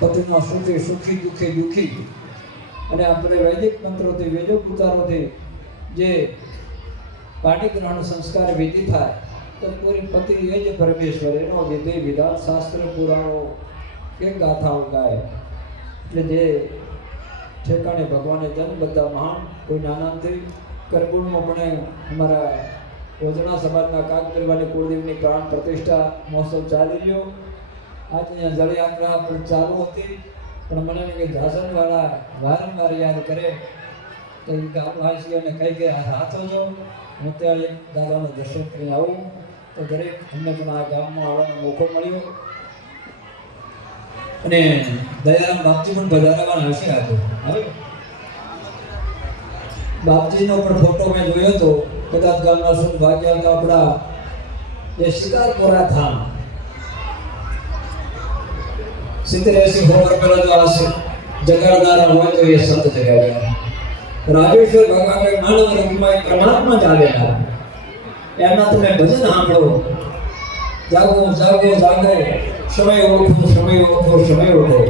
પતિનો સુખી સુખી દુઃખી દુઃખી અને આપણે વૈદિક મંત્રોથી વેદોક ઉચ્ચારોથી જે પાણીગ્રહણ સંસ્કાર વિધિ થાય તો પૂરી પતિ એ જ પરમેશ્વર, એનો વિધિ વિધાન શાસ્ત્ર પુરાણો કે ગાથાઓ ગાય. એટલે જે ઠેકાણે ભગવાને જન્મ બધા મહાન, કોઈ નાના નથી. કરગુણમાં પણ અમારા ઓજણા સમાજના કાક પરિવારની કુળદેવની પ્રાણ પ્રતિષ્ઠા મહોત્સવ ચાલી રહ્યો. આજે અહીંયા જળયાત્રા પણ ચાલુ હતી, પણ મને કે ઝાસનવાળા વારંવાર યાદ કરે તો એ ગામવાસીઓને કહી કે હાથો જો હું ત્યાં એક દાદાનું દર્શન કરીને આવું. તો દરેક અમને પણ આ ગામમાં આવવાનો મોકો મળ્યો અને દયારામ બાપજી પણ પધારવાના હશે. આજે બાપજીનો પણ ફોટો મેં જોયો હતો, કદાચ ગામના સદભાગ્ય તો આપણા જે શિકારપુરા ધામ 70-80 વર્ષ પહેલા તો આ જગાડનારા હોય તો એ સંત જગાડ્યા. રાજેશ્વર ભગવાન માનવ રૂપમાં પરમાત્મા જ આવેલા. એમના તમે ભજન સાંભળો, જાગો જાગો જાગો, સમય ઓળખો સમય ઓળખો સમય ઓળખો,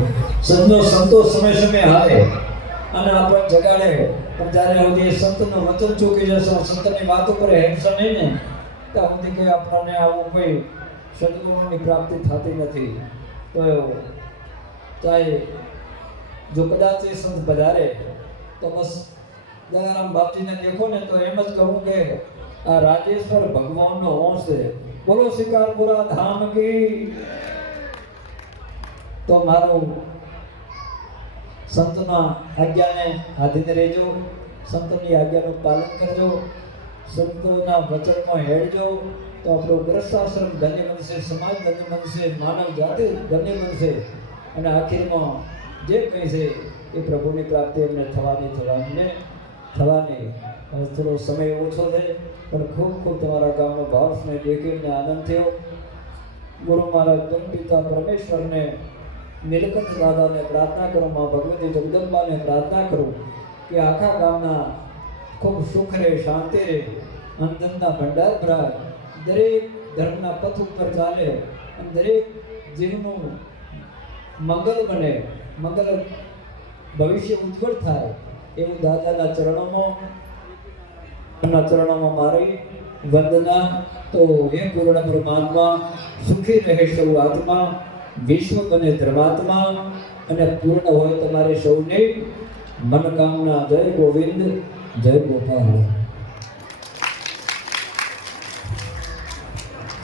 સજનો સંતો સમય સમય હાલે અને આપણને જગાડે. પણ જ્યારે સુધી સંતનું વચન ચૂકી જશો, સંતની વાત ઉપર હેરશો નહીં ને, ત્યાં સુધી કોઈ આપણને આવું કોઈ સદગુણોની પ્રાપ્તિ થતી નથી. તો ચાહે જો કદાચ એ સંત પધારે તો બસ દયારામ બાપજીને દેખો ને તો એમ જ કહું કે આ રાજેશ્વર ભગવાનનો અંશ છે. બોલો શિકારપુરા ધામ કી. તો મારું સંતના આજ્ઞાને આધીન રહેજો, સંતની આજ્ઞાનું પાલન કરજો, સંતોના વચનમાં હેડજો, તો આપણો ગ્રસ્તાશ્રમ ધન્ય બનશે, સમાજ ધન્ય બનશે, માનવ જાતિ ધન્ય બનશે અને આખીરમાં જે કંઈ છે એ પ્રભુની પ્રાપ્તિ એમને થવાની. થોડો સમય ઓછો છે પણ ખૂબ ખૂબ તમારા ગામનો ભાવ સ્નેહ દેખીને આનંદ થયો. ગુરુ મહારાજ પિતા પરમેશ્વરને, નીલકંઠ દાદાને પ્રાર્થના કરું, માં ભગવતી જગદંબાને પ્રાર્થના કરું કે આખા ગામના ખૂબ સુખ રહે, શાંતિ રહે, અંધનના ભંડાર ભરાય, દરેક ધર્મના પથ ઉપર ચાલે અને દરેક જીવનું મંગલ બને, મંગલ ભવિષ્ય ઉજ્જવળ થાય એવું દાદાના ચરણોમાં મારી વંદના. તો હે પૂર્ણ પરમાત્મા, સુખી રહે સૌ આત્મા, વિશ્વ બને ધર્માત્મા અને પૂર્ણ હોય તમારે સૌને મનોકામના. જય ગોવિંદ, જય ગોપાલ.